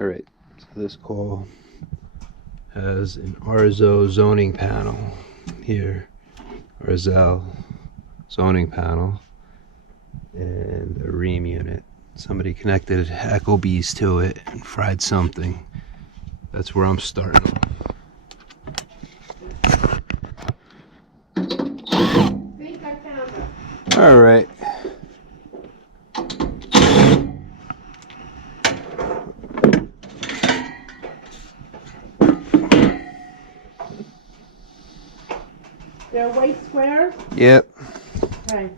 Alright, so this coil has an RZO zoning panel here, RZO zoning panel, and a ream unit. Somebody connected Echo Bees to it and fried something. That's where I'm starting off. Alright. They're white squares? Yep. Okay.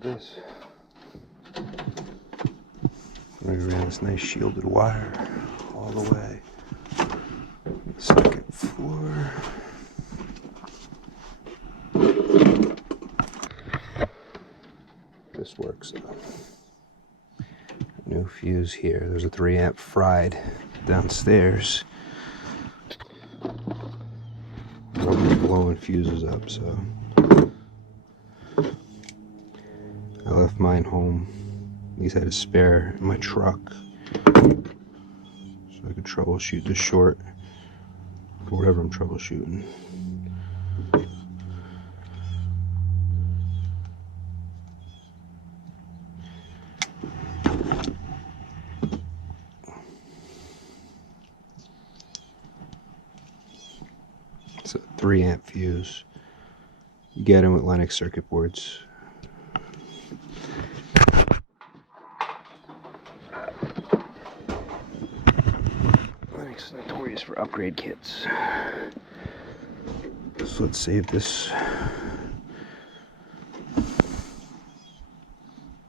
This. We ran this nice shielded wire all the way. Second floor. This works though. New fuse here. There's a 3 amp fried downstairs. Blowing fuses up, so I left mine home. At least I had a spare in my truck, so I could troubleshoot the short for whatever I'm troubleshooting. It's a 3 amp fuse. You get them with Linux circuit boards. Linux is notorious for upgrade kits. So let's save this.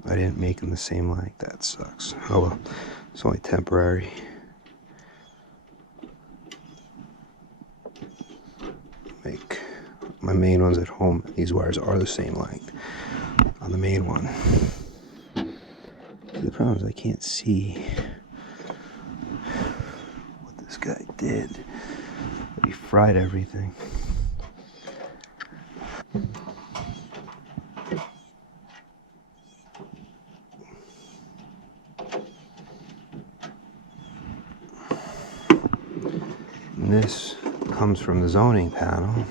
I didn't make them the same length. That sucks. Oh well, it's only temporary. Make my main ones at home. These wires are the same length on the main one. The problem is I can't see what this guy did. He fried everything. And this comes from the zoning panel.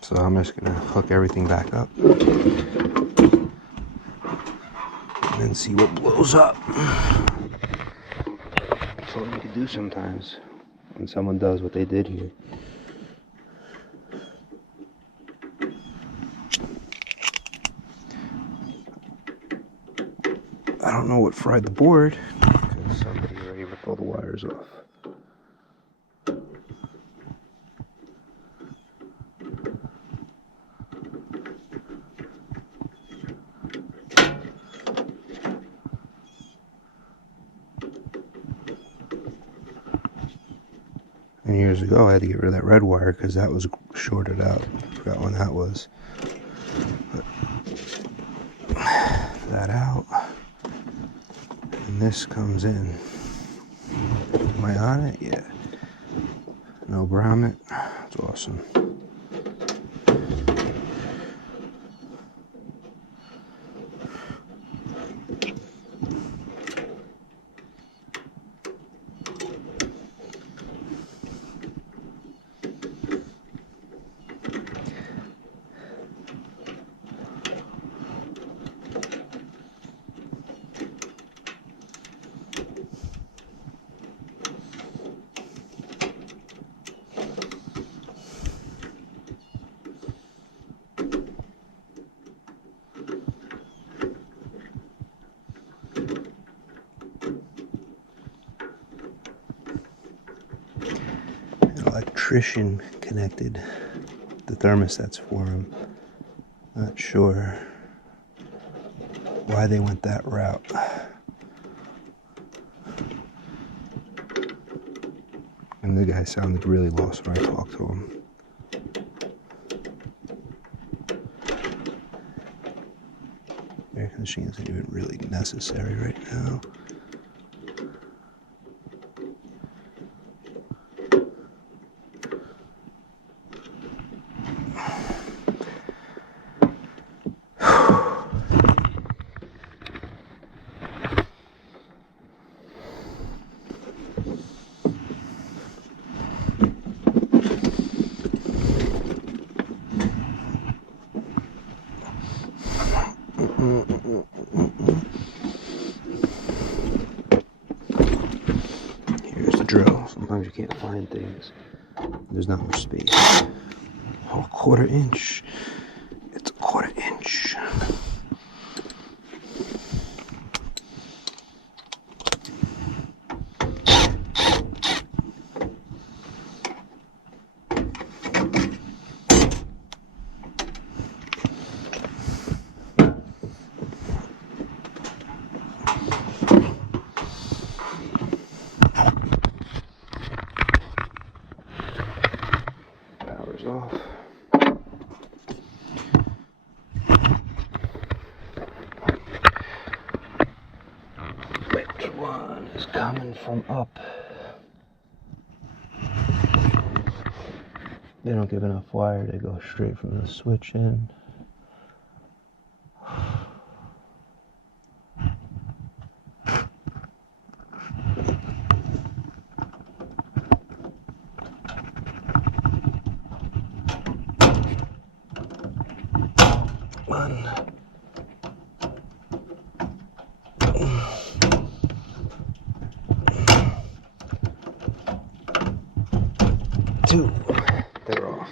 So I'm just gonna hook everything back up and then see what blows up. That's all you can do sometimes when someone does what they did here. I don't know what fried the board because somebody already ripped all the wires off. And years ago I had to get rid of that red wire because that was shorted out. I forgot when that was. But that out. And this comes in. Am I on it? Yeah. No grommet. That's awesome. Electrician connected the thermostats for him. Not sure why they went that route. And the guy sounded really lost when I talked to him. Air conditioning isn't even really necessary right now. Here's the drill. Sometimes you can't find things. There's not much space. Oh, a quarter inch. It's a quarter inch. Power's off. Which one is coming from up? They don't give enough wire to go straight from the switch in. One. Two. They're off.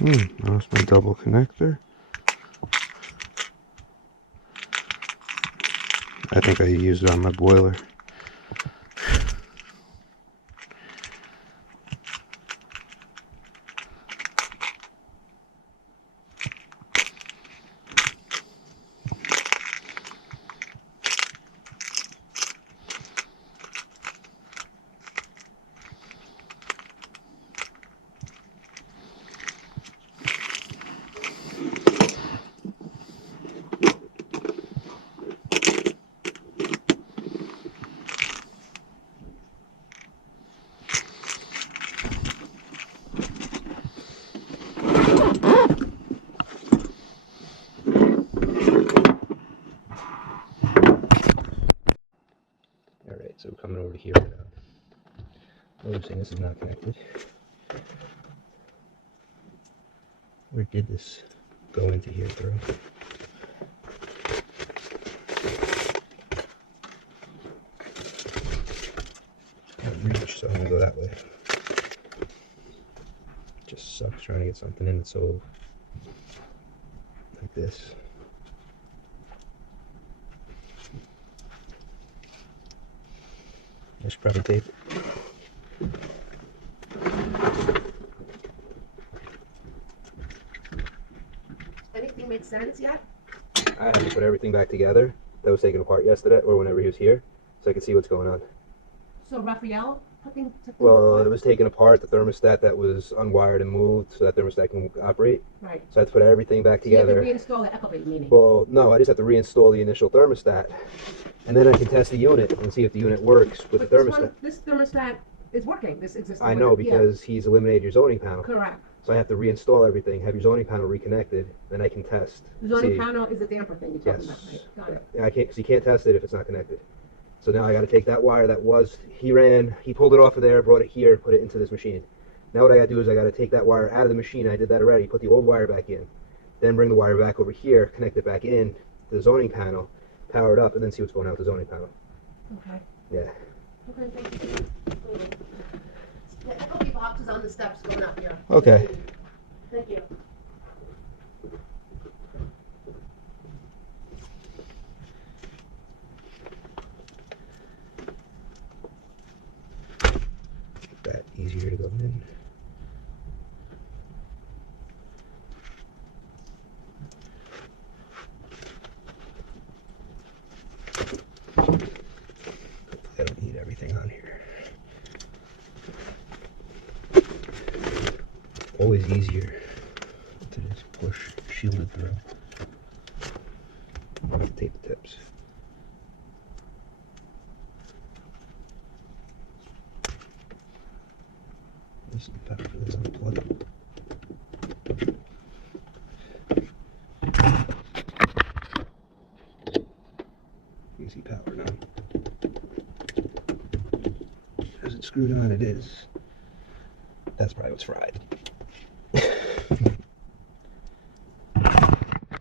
That's my double connector. I think I used it on my boiler. Alright, so coming over here now. Noticing this is not connected. Where did this go into here through? Can't reach, so I'm gonna go that way. Just sucks trying to get something in that's so like this. I should probably tape it. Anything make sense yet? I had to put everything back together that was taken apart yesterday, or whenever he was here, so I could see what's going on. So Raphael took things Well, apart? it was taken apart, the thermostat that was unwired and moved so that thermostat can operate. Right. So I had to put everything back So you have to together. reinstall the equipment, meaning? Well, no, I just have to reinstall the initial thermostat, and then I can test the unit and see if the unit works with But the thermostat. this thermostat is working. This existing I one. know, because he's eliminated your zoning panel. Correct. So I have to reinstall everything, have your zoning panel reconnected, then I can test. The zoning see. panel is the damper thing you're talking Yes. about, right? Got it. Yeah, I can't, because you can't test it if it's not connected. So now I got to take that wire that was, he pulled it off of there, brought it here, put it into this machine. Now what I got to do is I got to take that wire out of the machine. I did that already, put the old wire back in. Then bring the wire back over here, connect it back in to the zoning panel, power it up, and then see what's going on with the zoning panel. Okay. Yeah. Okay, thank you. Yeah, there will be boxes on the steps going up here. Okay. Thank you. That easier to go in. always easier to just push shielded through. I have to tape the tips. There's some power for this unplug. Easy power now. Is it screwed on? It is. That's probably what's fried.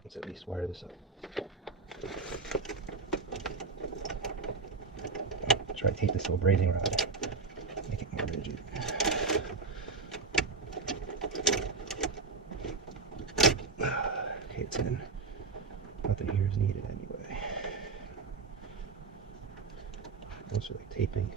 Let's at least wire this up. Try to tape this little brazing rod. Make it more rigid. Okay, it's in. Nothing here is needed anyway. Those are like taping.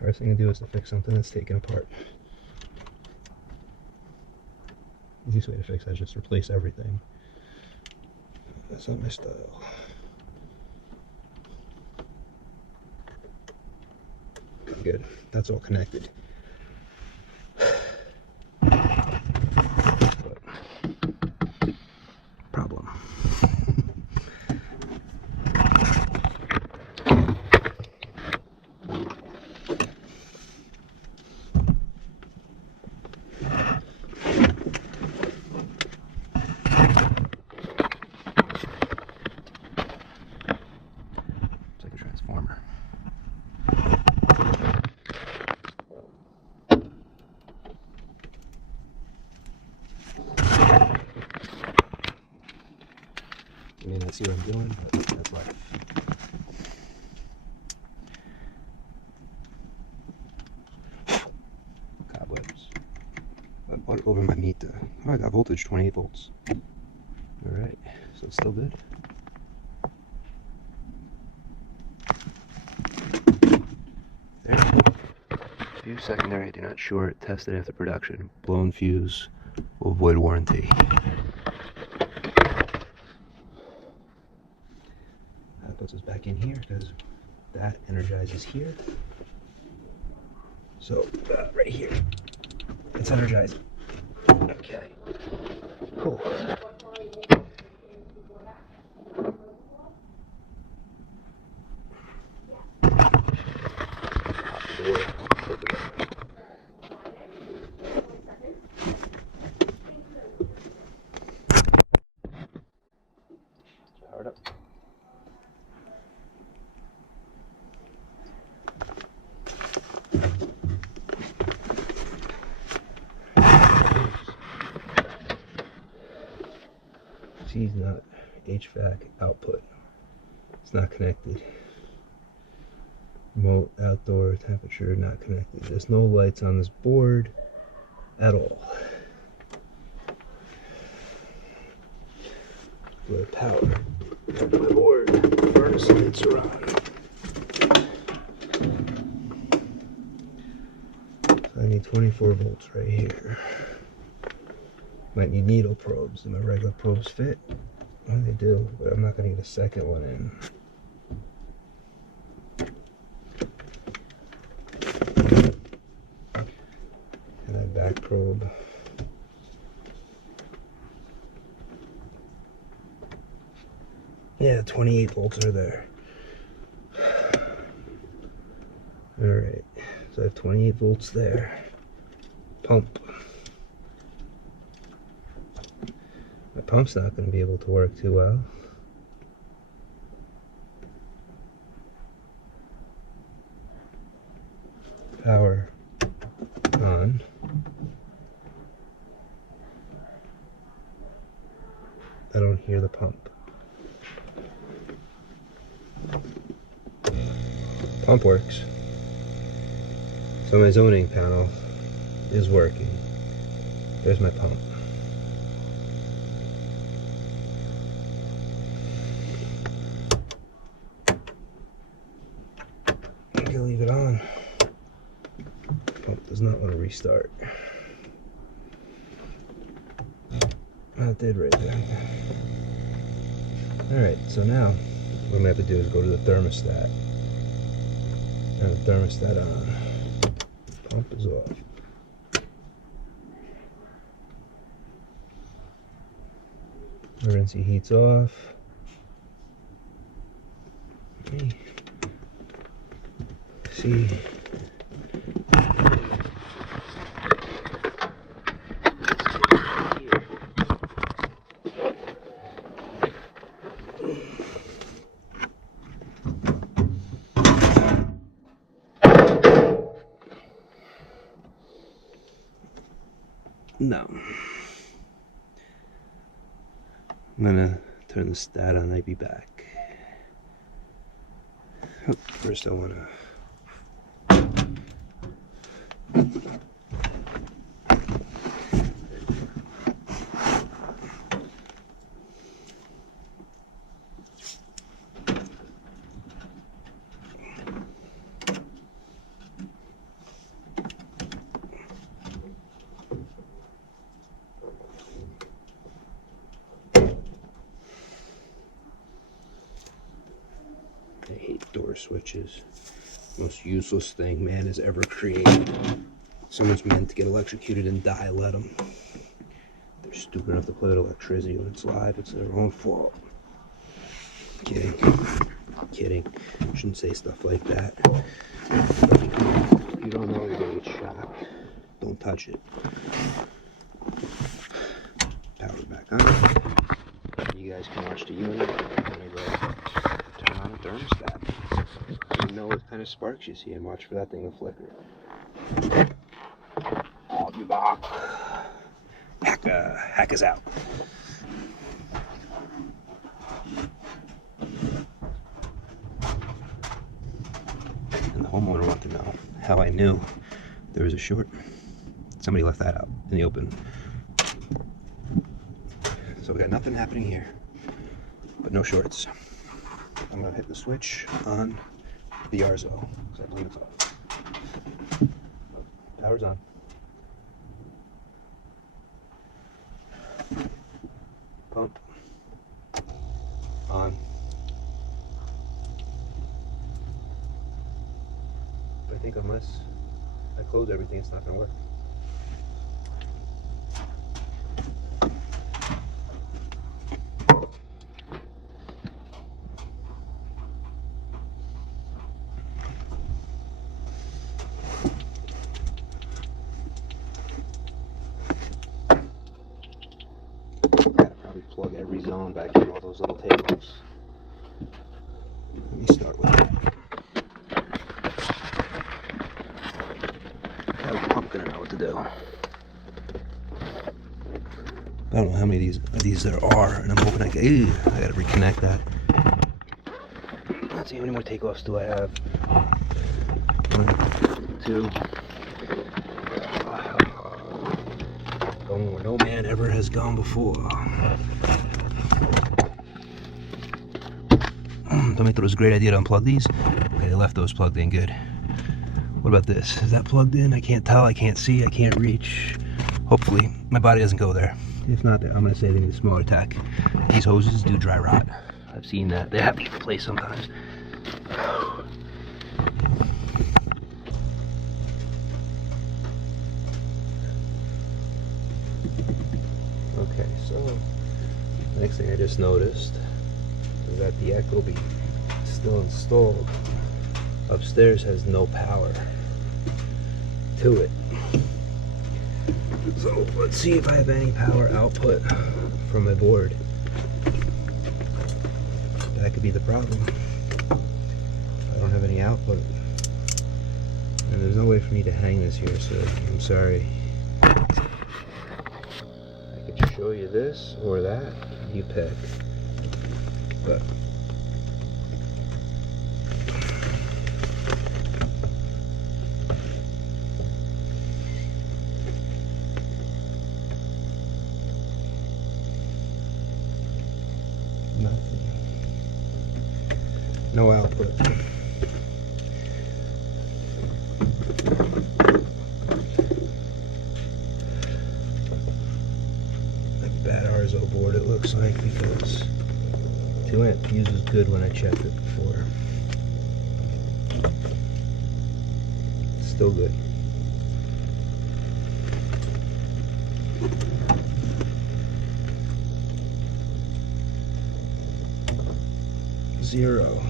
First thing to do is to fix something that's taken apart. Easiest way to fix that is just replace everything. That's not my style. Good. That's all connected. But, problem. It's like a transformer. You may not see what I'm doing, but that's life. Cobwebs. What over my meter? Oh, I got voltage 28 volts. Alright, so it's still good. There. Fuse secondary, do not short. Tested after production. Blown fuse will avoid warranty. That puts us back in here because that energizes here. So right here, it's energized. Okay. Cool. Powered up. C's not HVAC output. It's not connected. Remote outdoor temperature not connected. There's no lights on this board at all. With power. My board. Furnace lights are on. So I need 24 volts right here. Might need needle probes. Do my regular probes fit? Well, they do, but I'm not going to get a second one in. And I back probe. Yeah, 28 volts are there. Alright, so I have 28 volts there. Pump. My pump's not going to be able to work too well. Power on. I don't hear the pump. Pump works. So my zoning panel is working. There's my pump. I'm gonna leave it on. Pump does not want to restart. It did right there. Alright, so now what I'm going to have to do is go to the thermostat. Turn the thermostat on. Pump is off. Emergency heat's off. Okay. See. No. I'm gonna turn the stat on, I'll be back. Oh, first I wanna I hate door switches. Most useless thing man has ever created. Someone's meant to get electrocuted and die, let them. They're stupid enough to play with electricity when it's live, it's their own fault. Kidding. Kidding. Shouldn't say stuff like that. You don't know you're gonna get shot. Don't touch it. Power back on. You guys can watch the unit. I'm gonna go turn on the thermostat. You know what kind of sparks you see and watch for that thing to flicker. I'll be back. Hack is out. And the homeowner wanted to know how I knew there was a short. Somebody left that out in the open. So we got nothing happening here, but no shorts. I'm gonna hit the switch on the Arzo, because I believe it's off. Power's on. Pump on. I think unless I close everything, it's not gonna work. Plug every zone back in all those little tables. Let me start with that. That pump gonna know what to do. I don't know how many of these there are, and I'm hoping I gotta reconnect that. Let's see, how many more takeoffs do I have? 1, 2. Going where no man ever has gone before. Somebody thought it was a great idea to unplug these. Okay, they left those plugged in, good. What about this? Is that plugged in? I can't tell, I can't see, I can't reach. Hopefully, my body doesn't go there. If not, I'm gonna say they need a smaller tack. These hoses do dry rot. I've seen that. They have to be replaced sometimes. Okay, so next thing I just noticed is that the Ecobee is still installed upstairs has no power to it. So let's see if I have any power output from my board. That could be the problem. I don't have any output. And there's no way for me to hang this here, so I'm sorry. I could show you this or that. You pick. But nothing. No output. Like bad Arzo board it looks like, because 2 amp fuse was good when I checked it before. It's still good. Zero.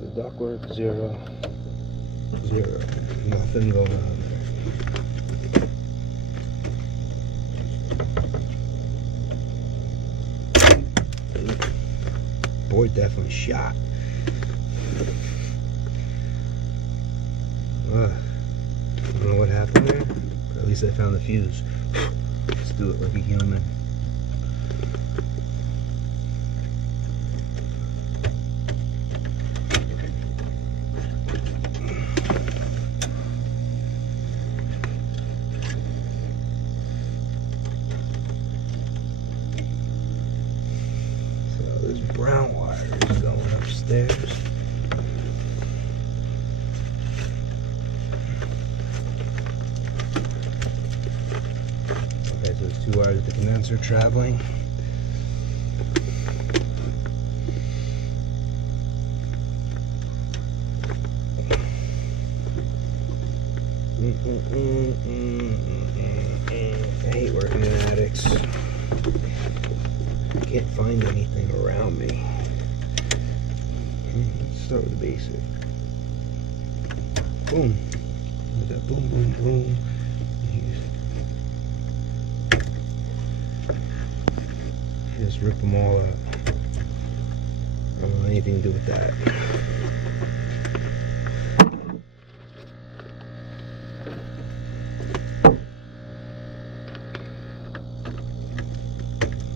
The ductwork, zero. Zero. Nothing going on there. Board definitely shot. I don't know what happened there, but at least I found the fuse. Let's do it like a human. So this brown wire is going upstairs. Okay, so there's 2 wires of the condenser traveling. I hate working in attics. I can't find anything around me. Let's start with the basic. Boom. Look at that. Boom, boom, boom. Just rip them all out. I don't want anything to do with that.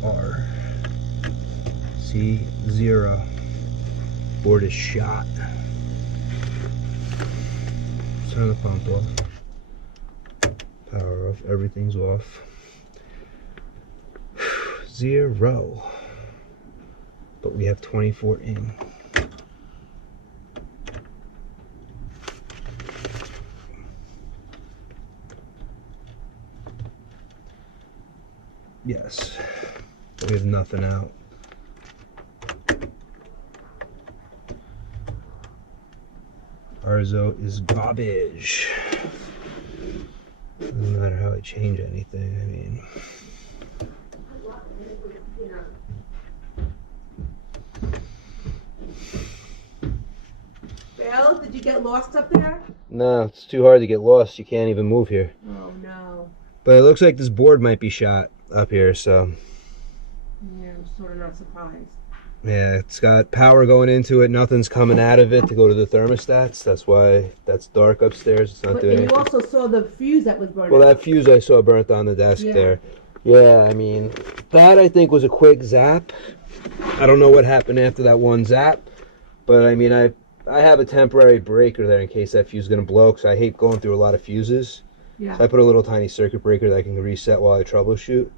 R C0. Board is shot. Turn the pump off. Power off. Everything's off. 0. But we have 24 in. Yes. But we have nothing out. Arzo is garbage. Doesn't matter how I change anything, I mean. Bill, did you get lost up there? No, it's too hard to get lost. You can't even move here. Oh no. But it looks like this board might be shot up here, so. Yeah, I'm sort of not surprised. Yeah, it's got power going into it. Nothing's coming out of it to go to the thermostats. That's why that's dark upstairs. It's not doing And you anything. also saw the fuse that was burning. Well, that fuse I saw burnt on the desk Yeah. there. Yeah, I mean, that I think was a quick zap. I don't know what happened after that one zap, but I mean, I have a temporary breaker there in case that fuse is going to blow, because I hate going through a lot of fuses. Yeah. So I put a little tiny circuit breaker that I can reset while I troubleshoot.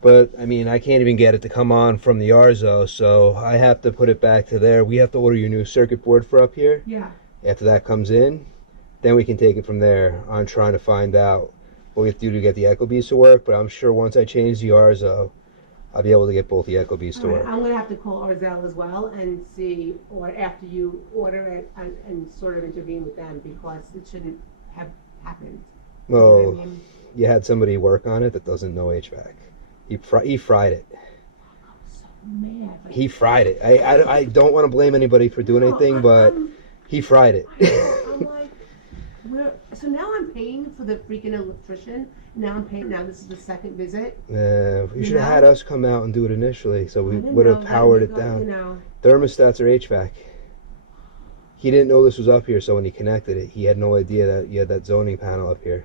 But, I mean, I can't even get it to come on from the Arzo, so I have to put it back to there. We have to order your new circuit board for up here. Yeah. After that comes in, then we can take it from there on trying to find out what we have to do to get the Echo Bees to work. But I'm sure once I change the Arzo, I'll be able to get both the Echo Bees to All right, work. I'm going to have to call Arzel as well and see, or after you order it, and sort of intervene with them, because it shouldn't have happened. You know Well, what I mean? you had somebody work on it that doesn't know HVAC. He fried it. So mad. Like, He fried it. I don't want to blame anybody for doing anything, but he fried it. I know. I'm like, so now I'm paying for the freaking electrician. Now I'm paying. Now this is the second visit. You should have had us come out and do it initially, so we I didn't would have know that powered you it got, down. You know. Thermostats are HVAC. He didn't know this was up here, so when he connected it, he had no idea that you had that zoning panel up here.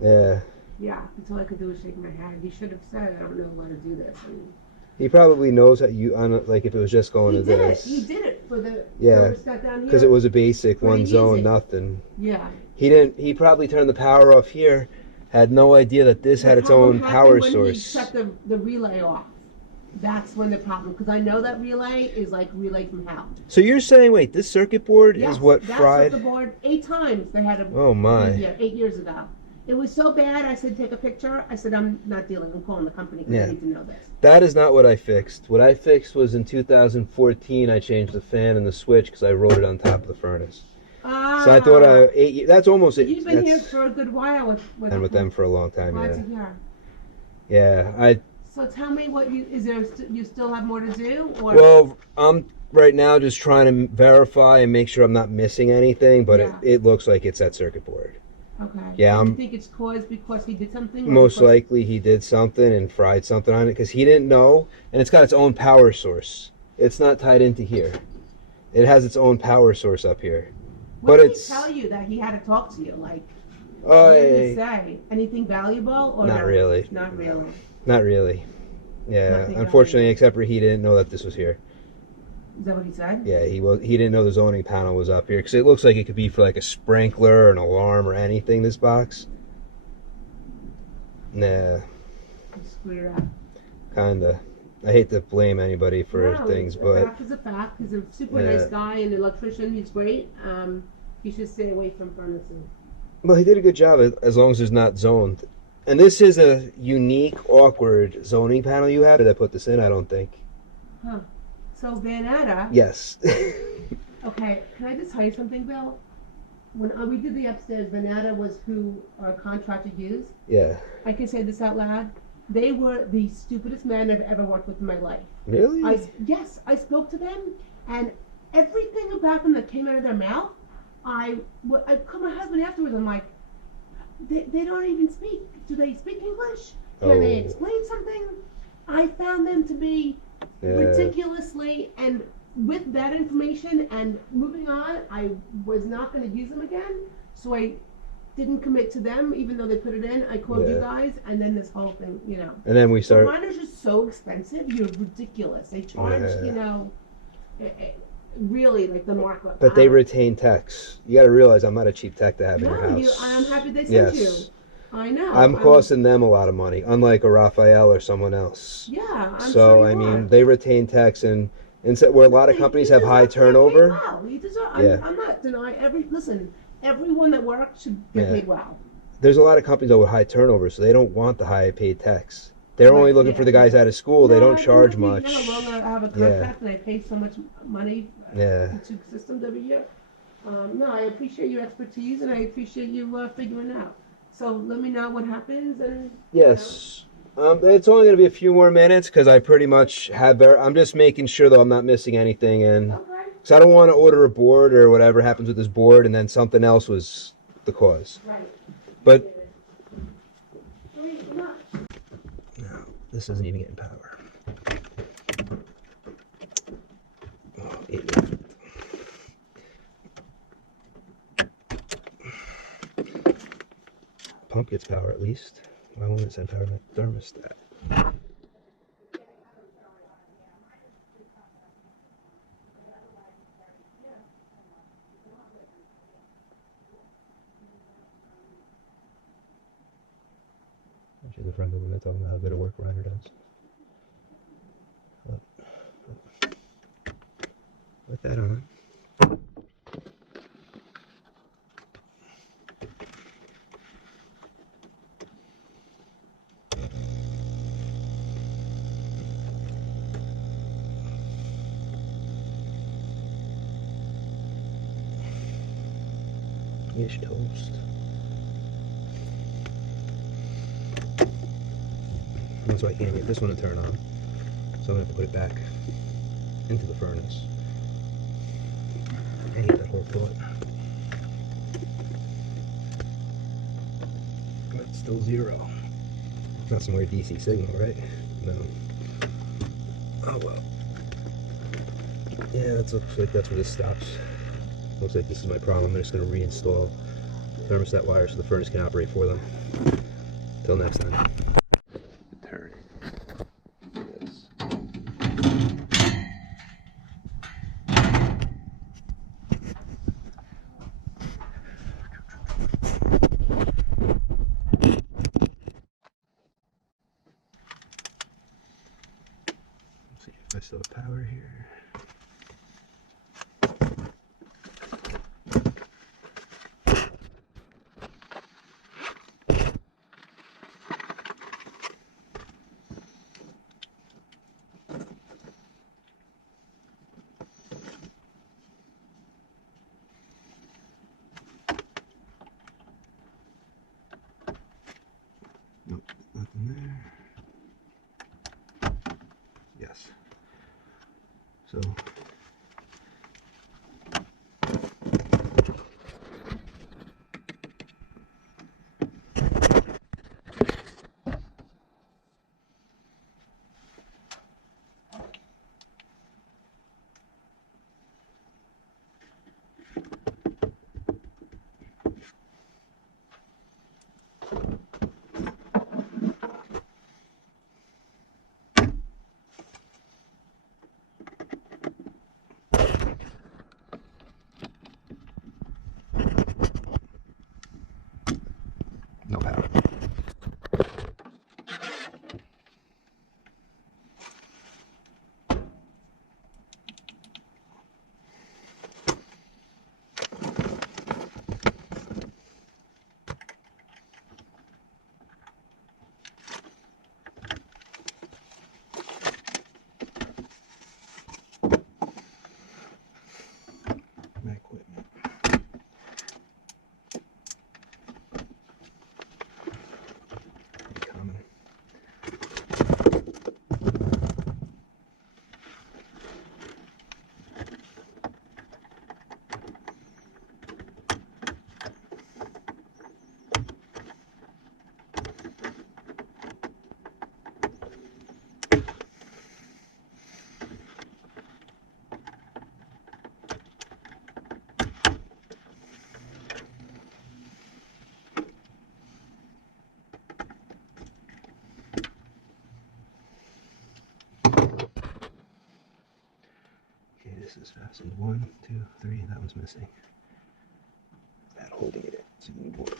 Yeah. Yeah, that's all I could do was shake my head. He should have said, I don't know how to do this. And He probably knows that you, like if it was just going to this. He did it for the Yeah, thermostat down here. because it was a basic Pretty one zone, easy. nothing. Yeah. He probably turned the power off here, had no idea that this had its own power when source. He shut the relay off. That's when the problem, because I know that relay is like relay from hell. So you're saying, wait, this circuit board Yes, is what that fried? circuit board, 8 times they had to. Oh my. Yeah, 8 years ago. It was so bad, I said, take a picture. I said, I'm not dealing, I'm calling the company because I need to know this. That is not what I fixed. What I fixed was in 2014, I changed the fan and the switch because I wrote it on top of the furnace. So I thought 8 years, that's almost it. You've been here for a good while with them for a long time, glad yeah. to hear. Yeah, So tell me what you still have more to do? Or? Well, I'm right now just trying to verify and make sure I'm not missing anything, but it looks like it's that circuit board. Okay. Yeah, you think it's caused because he did something? Most likely he did something and fried something on it because he didn't know, and it's got its own power source. It's not tied into here. It has its own power source up here. What did he tell you that he had to talk to you? Like, what did he say? Anything valuable? Or not really. Not really. Not really. Yeah, Nothing unfortunately, valuable. except for he didn't know that this was here. Is that what he said? Yeah, he didn't know the zoning panel was up here because it looks like it could be for like a sprinkler or an alarm or anything. This box. Nah. You screwed it up. Kinda. I hate to blame anybody for things, but a fact is a fact. He's a super nice guy and an electrician. He's great. He should stay away from furnaces. Well, he did a good job as long as it's not zoned. And this is a unique, awkward zoning panel you had. Did I put this in? I don't think. Huh. So Vanetta. Yes. Okay, can I just tell you something, Bill? When we did the upstairs, Vanetta was who our contractor used. Yeah. I can say this out loud. They were the stupidest men I've ever worked with in my life. Really? Yes, I spoke to them, and everything about them that came out of their mouth, I called my husband afterwards. I'm like, they don't even speak. Do they speak English? Can they explain something? I found them to be ridiculously, and with that information and moving on, I was not going to use them again. So I didn't commit to them, even though they put it in. I called you guys, and then this whole thing, you know. And then we started. Miners are so expensive. You're ridiculous. They charge, you know, really like the markup. But they retain techs. You got to realize I'm not a cheap tech to have in your house. I'm happy they sent you. I know. I'm costing them a lot of money, unlike a Raphael or someone else. Yeah, I'm so sure I mean, they retain techs, and where a lot of companies have high turnover. Wow, I'm not denying everyone that works should get paid well. There's a lot of companies that with high turnover, so they don't want the high paid techs. They're only looking for the guys out of school. They don't charge much. How long I have a contract and I pay so much money to two systems every year. No, I appreciate your expertise and I appreciate you figuring out. So let me know what happens and. Yes. It's only going to be a few more minutes because I pretty much have. I'm just making sure though I'm not missing anything, and because I don't want to order a board or whatever happens with this board, and then something else was the cause. Right. But no, this isn't even getting power. Oh, idiot. Pump gets power at least. Why won't it send power to my thermostat? She's a friend of mine talking about how good a work Reiner does. Put that on. Ish toast. And so I can't get this one to turn on. So I'm going to have to put it back into the furnace. I hate that whole thought. That's still 0. Not some weird DC signal, right? No. Oh well. Yeah, that looks like that's where this stops. Looks like this is my problem. I'm just going to reinstall thermostat wires so the furnace can operate for them. Till next time. Turn. Yes. Let's see if I still have power here. Nope, nothing there. Yes. So no power. My equipment. Coming. Okay, this is fastened 1, 2, 3, and that one's missing. That holding it in. It's a new board.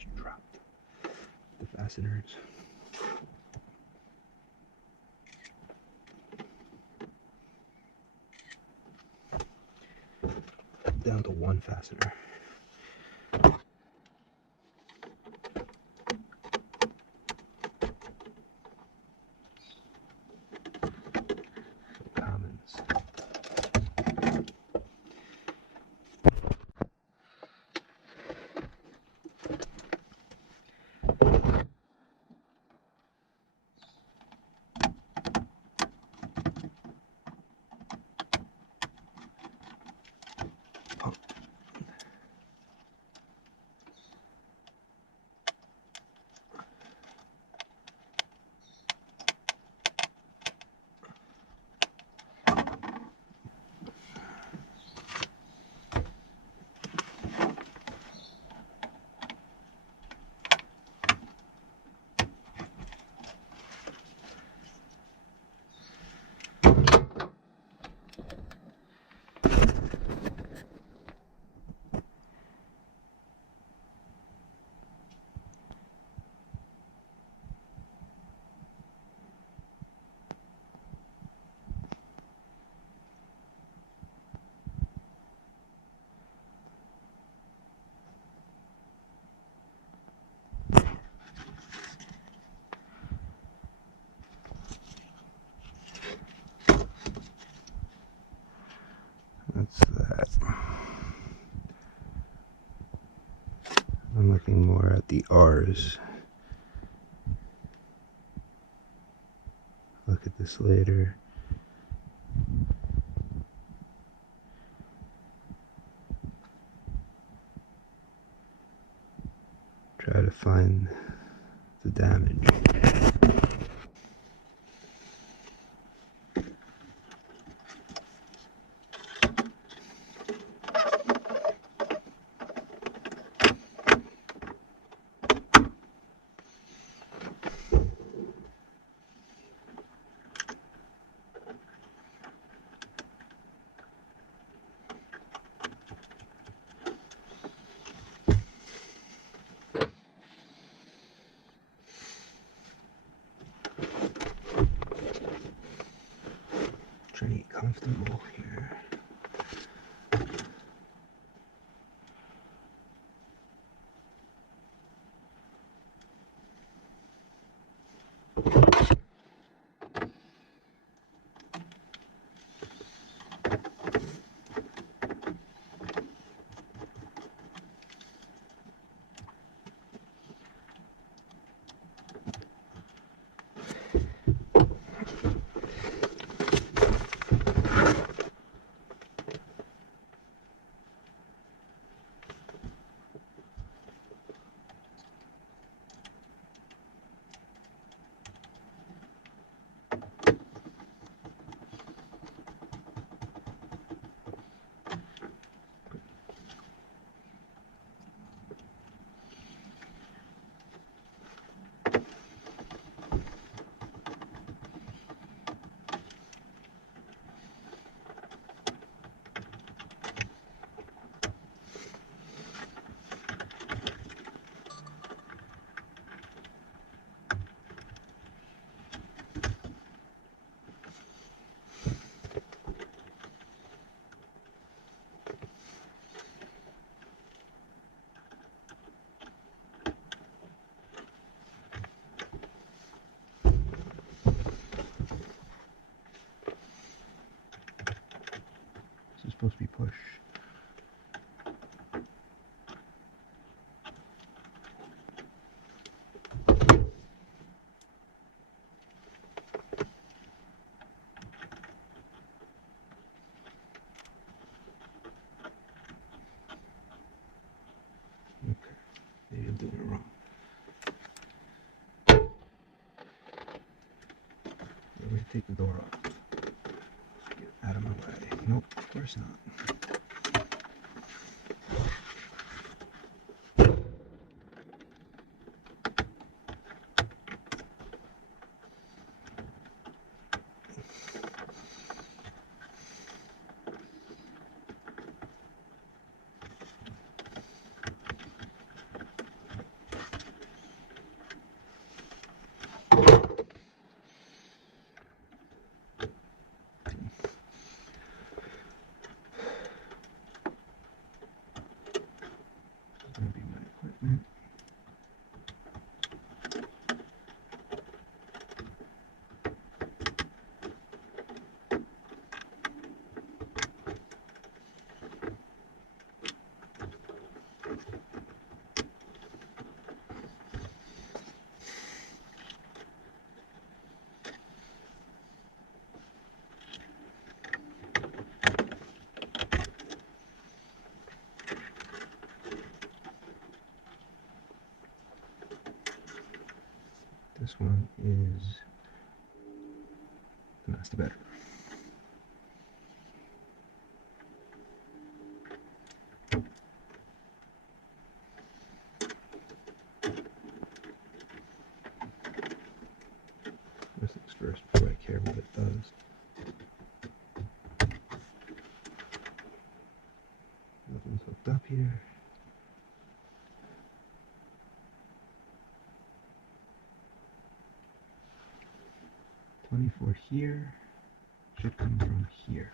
Just dropped the fasteners. Down to one fastener. Commons. That's that. I'm looking more at the R's. Look at this later. Try to find the damage. Trying to get comfortable here. This is supposed to be push. Okay, maybe I'm doing it wrong. Let me take the door off. Get out of my way. Nope, of course not. equipment. This one is the master bedroom. First things first before I care what it does. Nothing's hooked up here. For here should come from here.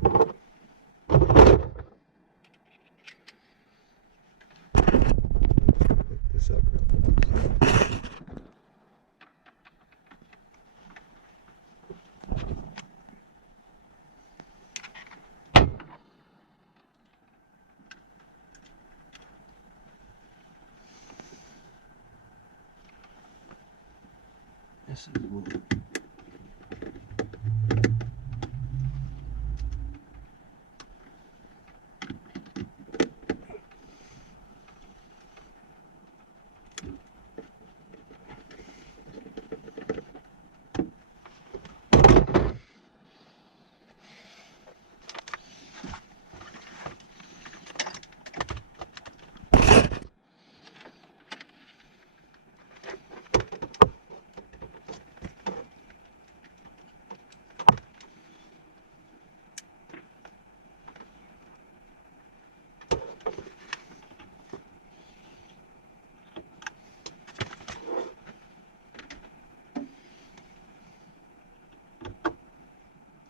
Look this up real fast. This is wood.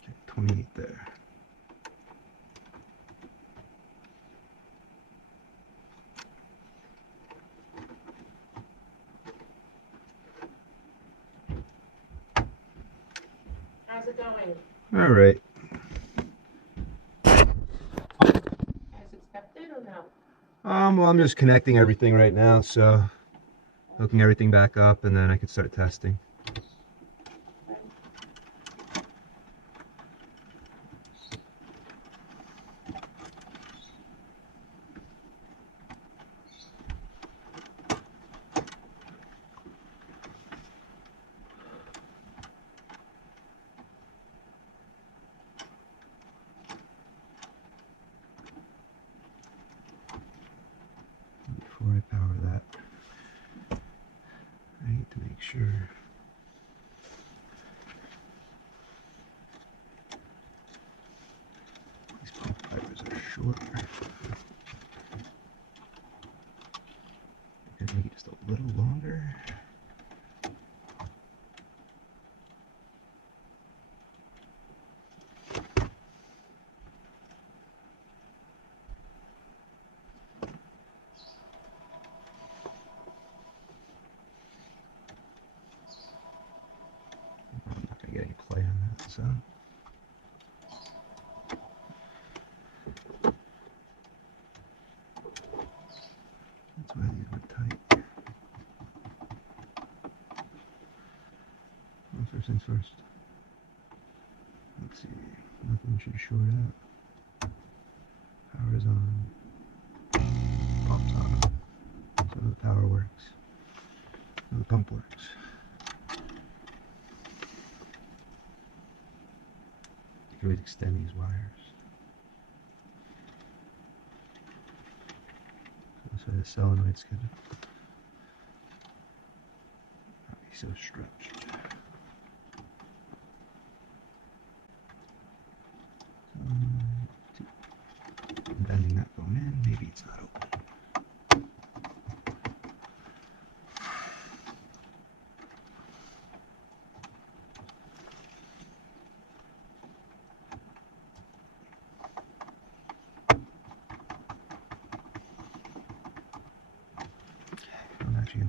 Okay, 28 there. How's it going? All right. As expected or no? Well, I'm just connecting everything right now, so hooking everything back up, and then I can start testing. Before I power that, I need to make sure these pump fibers are short. Could make it just a little longer. I'm not gonna get any play on that, so. That's why these were tight. Well, first things first. Let's see. Nothing should short out. Power's on. Pump's on. So the power works. So the pump works. You can always extend these wires. That's why the solenoid's gonna not be so stretched. Bending that going in, maybe it's not open.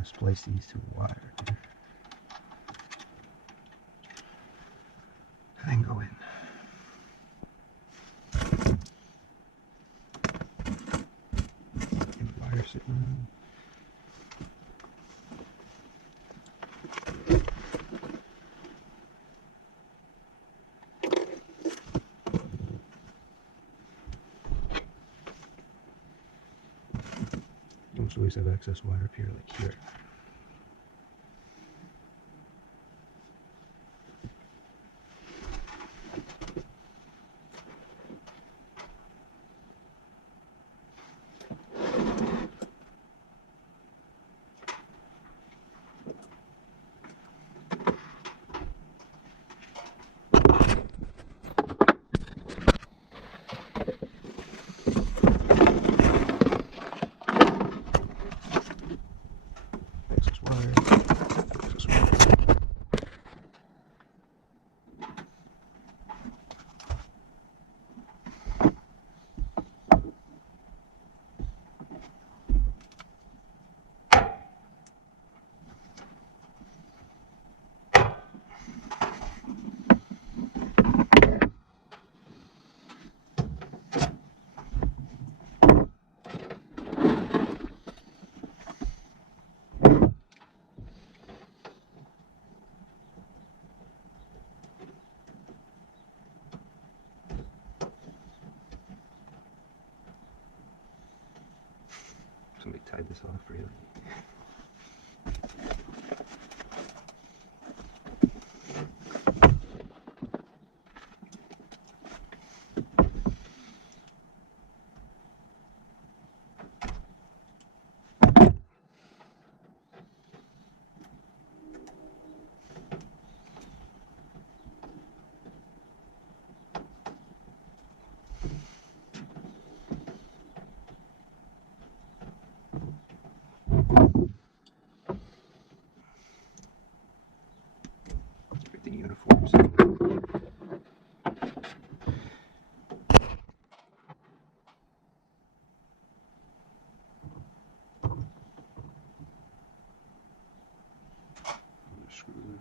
going to splice these to a wire. And then go in. And wire sitting on. You always have excess wire up here, like here. Excess wire. Excess wire. Somebody tied this off really. Everything uniform. Screws.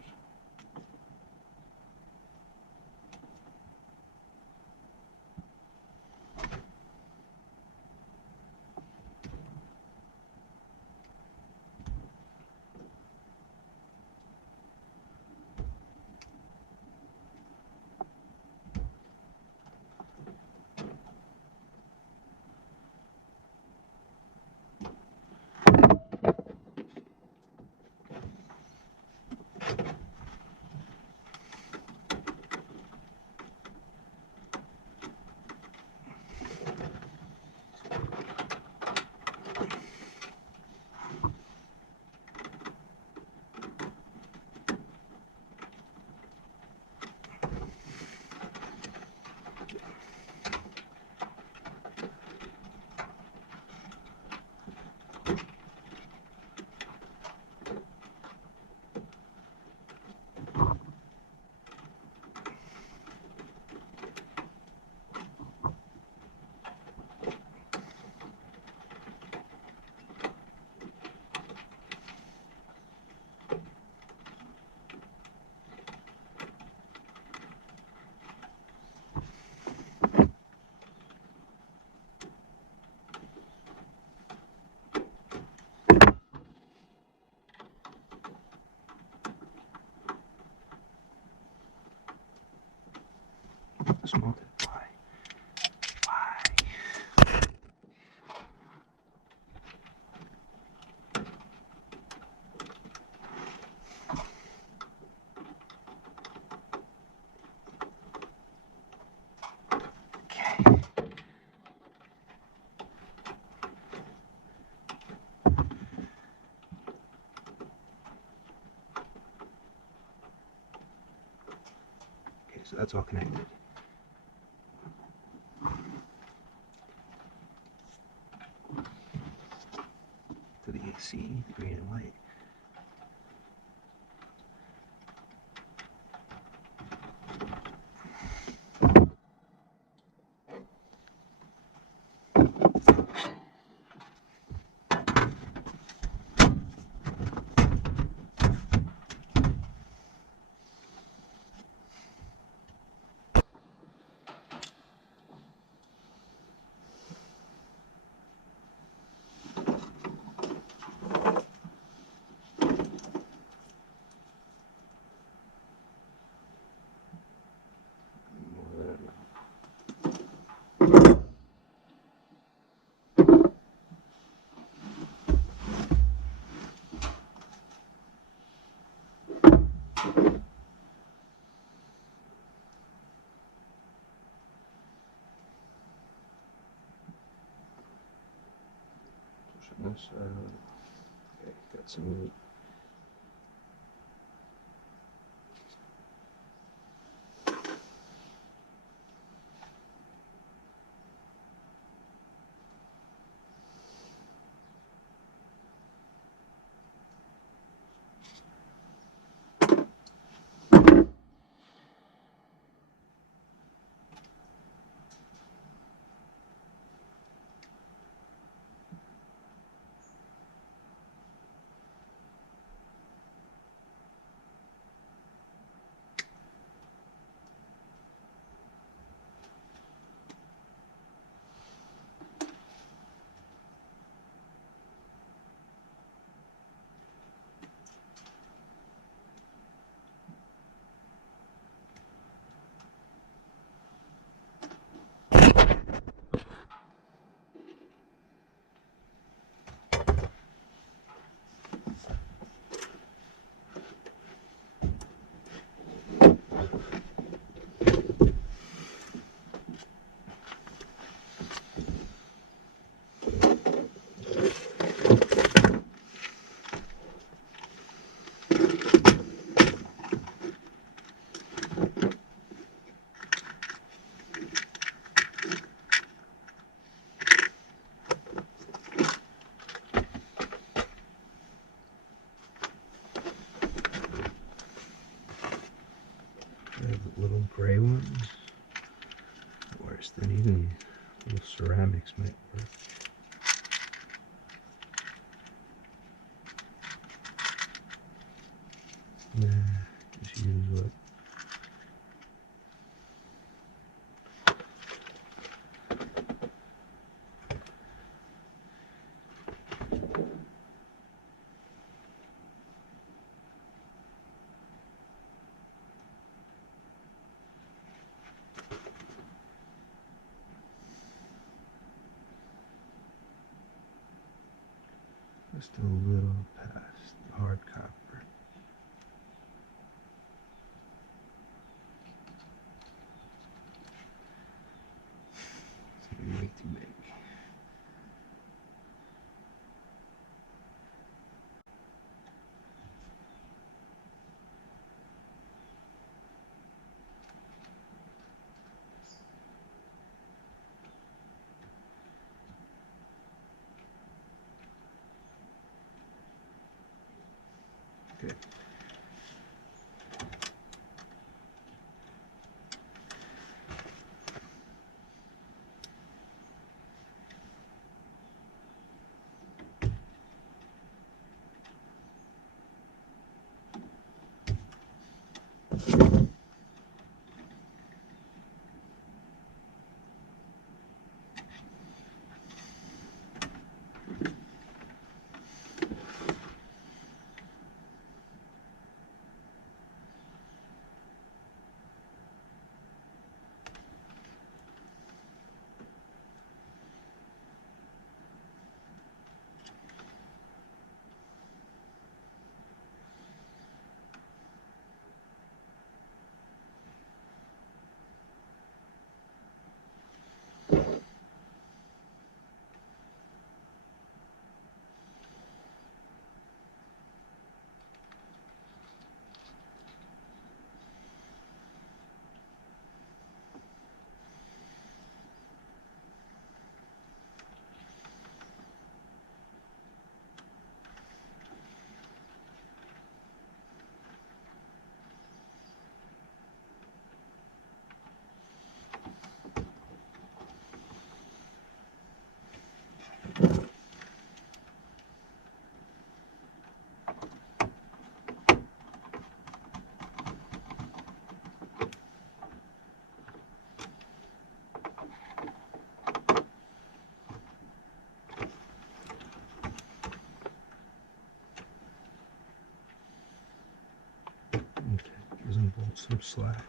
Small. Why? Why? Okay. Okay, so that's all connected. To the AC, the green and white. This side. Okay, got some. The little gray ones. Worse than even little ceramics might work. Nah, just use what. Just a little past the hard copper. It's gonna be way too big. Good. Okay, gives them both some slack.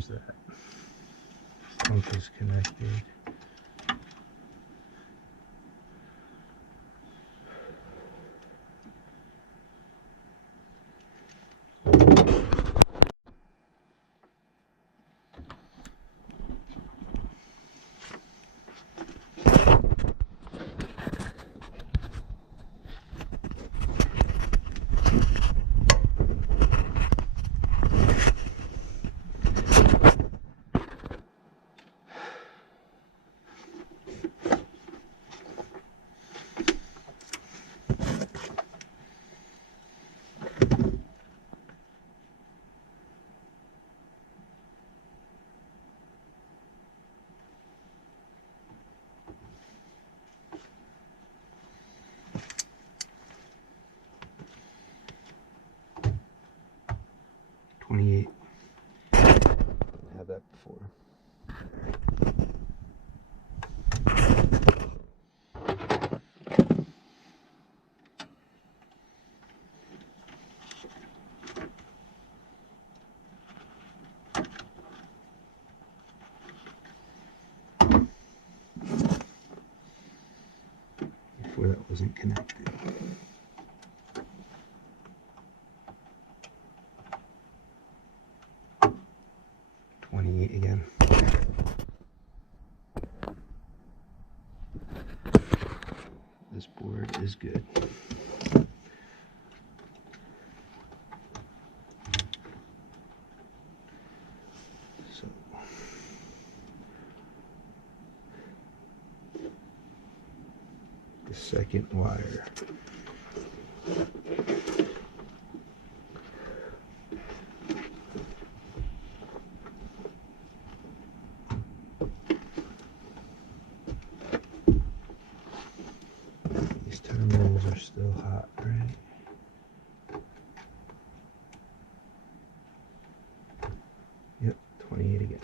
Where's that? Pump is connected. $28. Have that before. Before that wasn't connected. $28 again. This board is good. So the second wire. These terminals are still hot, right? Yep, 28 again.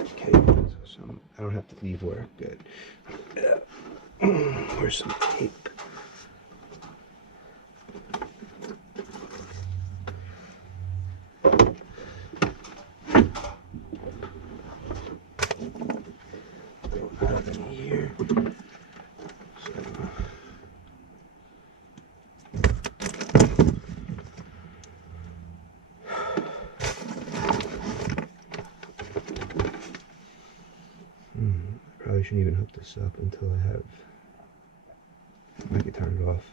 Okay, so I don't have to leave work. Good. Where's some tape? Don't have any here. So, probably shouldn't even hook this up until I have. I can turn it off.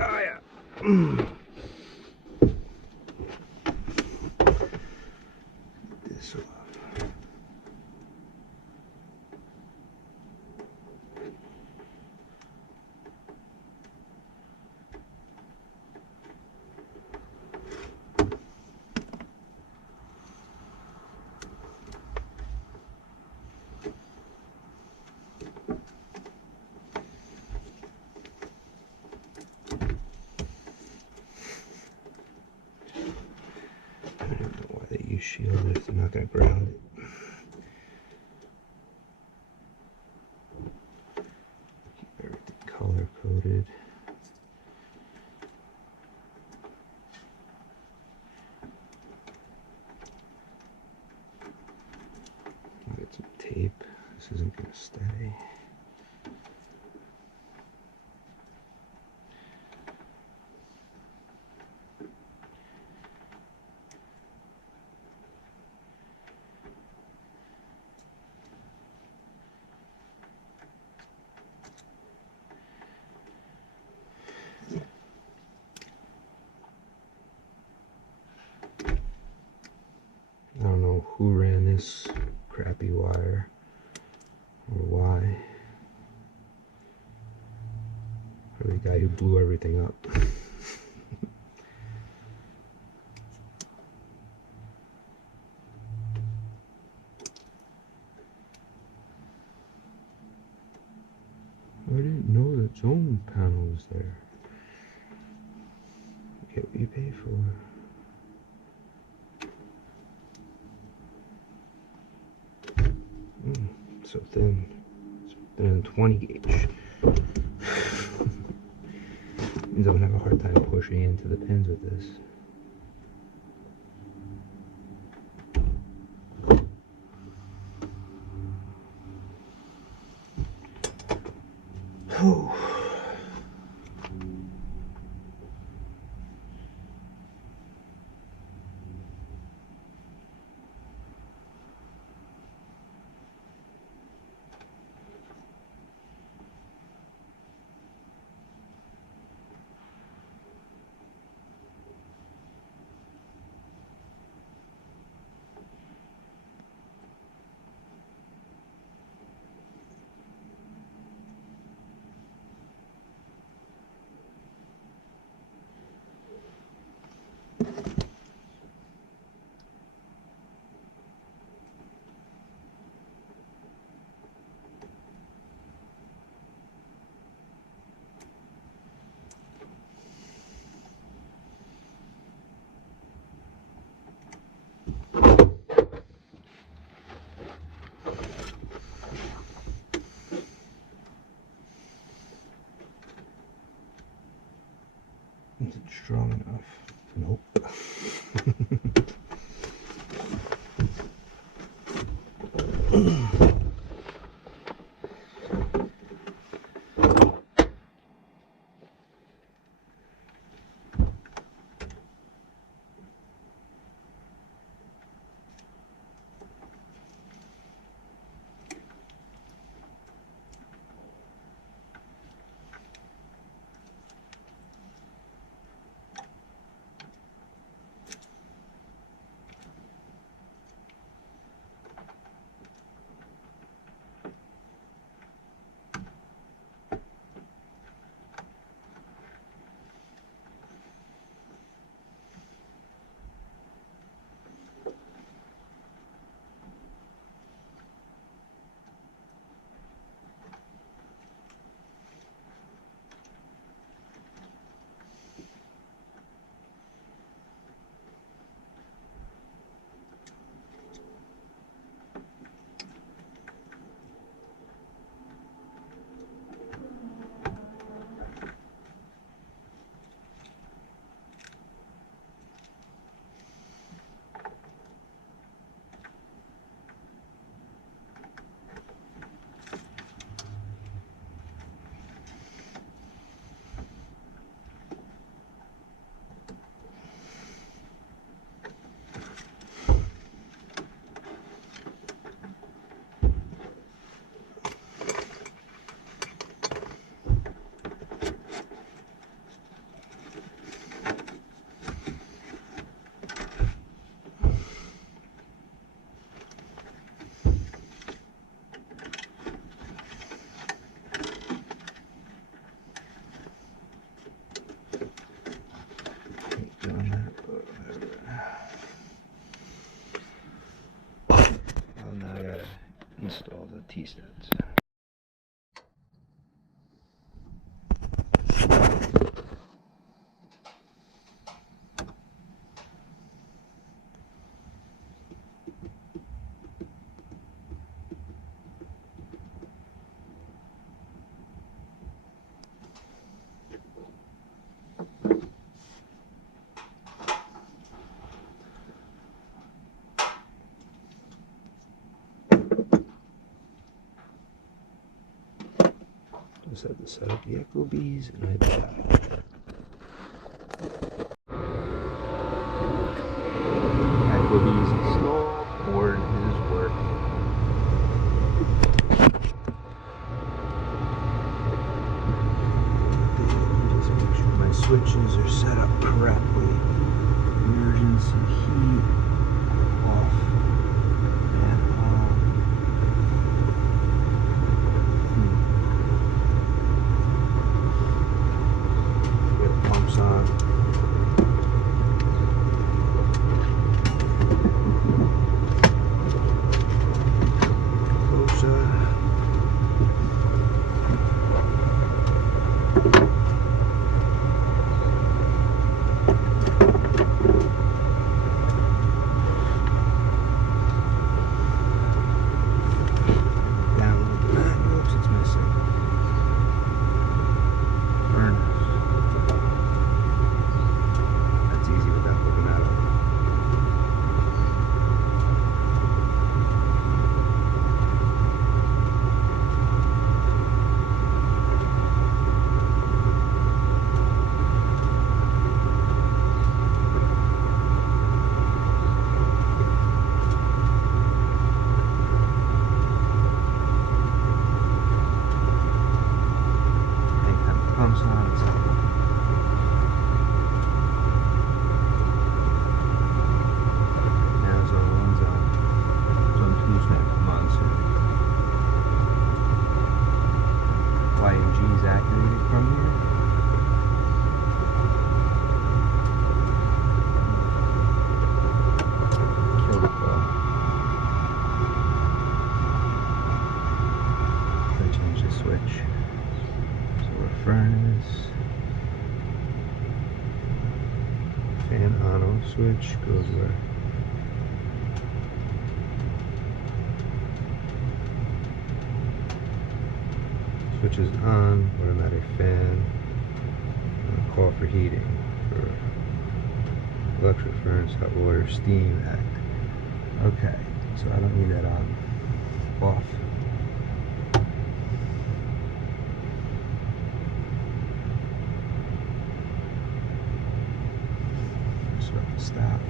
Oh yeah. This off. I don't know why they use shield if they're not going to ground it. Keep everything color coded. Get some tape. This isn't going to stay. crappy wire, or why. Or the guy who blew everything up. I didn't know that zone panel was there. Get what you pay for. So thin. It's thinner than 20 gauge. Means I'm gonna have a hard time pushing into the pins with this. Oh. Is it strong enough? Nope. Now I gotta install the T-stats. Just had to set up the echo bees and I died. Echo bees installed, board is working. Just make sure my switches are set up correctly. Emergency heat off and on. furnace. Fan on off switch goes where? Switch is on, automatic fan. Call for heating. For electric furnace, hot water, steam, act. Okay, so I don't need that on. Off. Stop.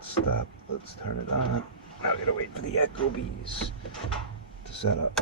Stop. Let's turn it on. Now I gotta wait for the echo bees to set up.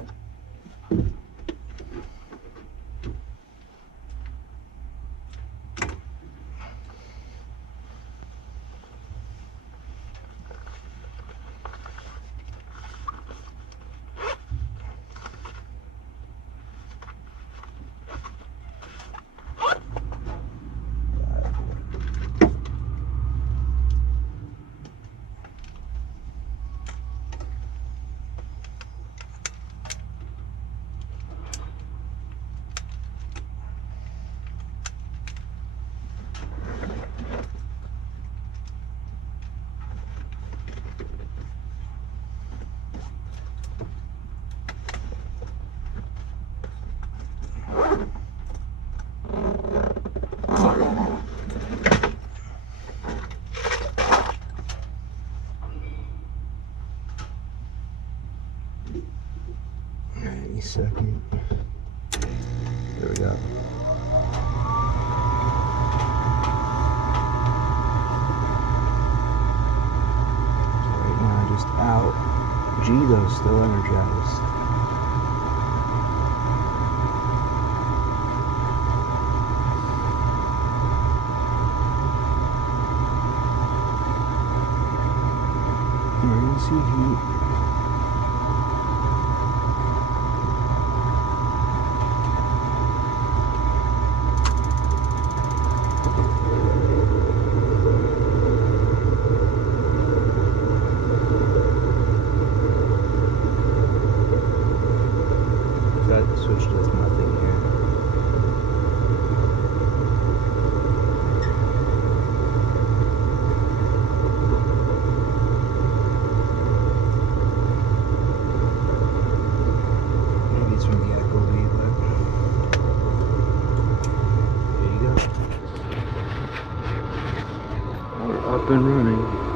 Any second. There we go. So right now, just out. G though, still energized. Emergency heat. That switch does nothing here. Maybe it's from the echo lead, but there you go. We're up and running.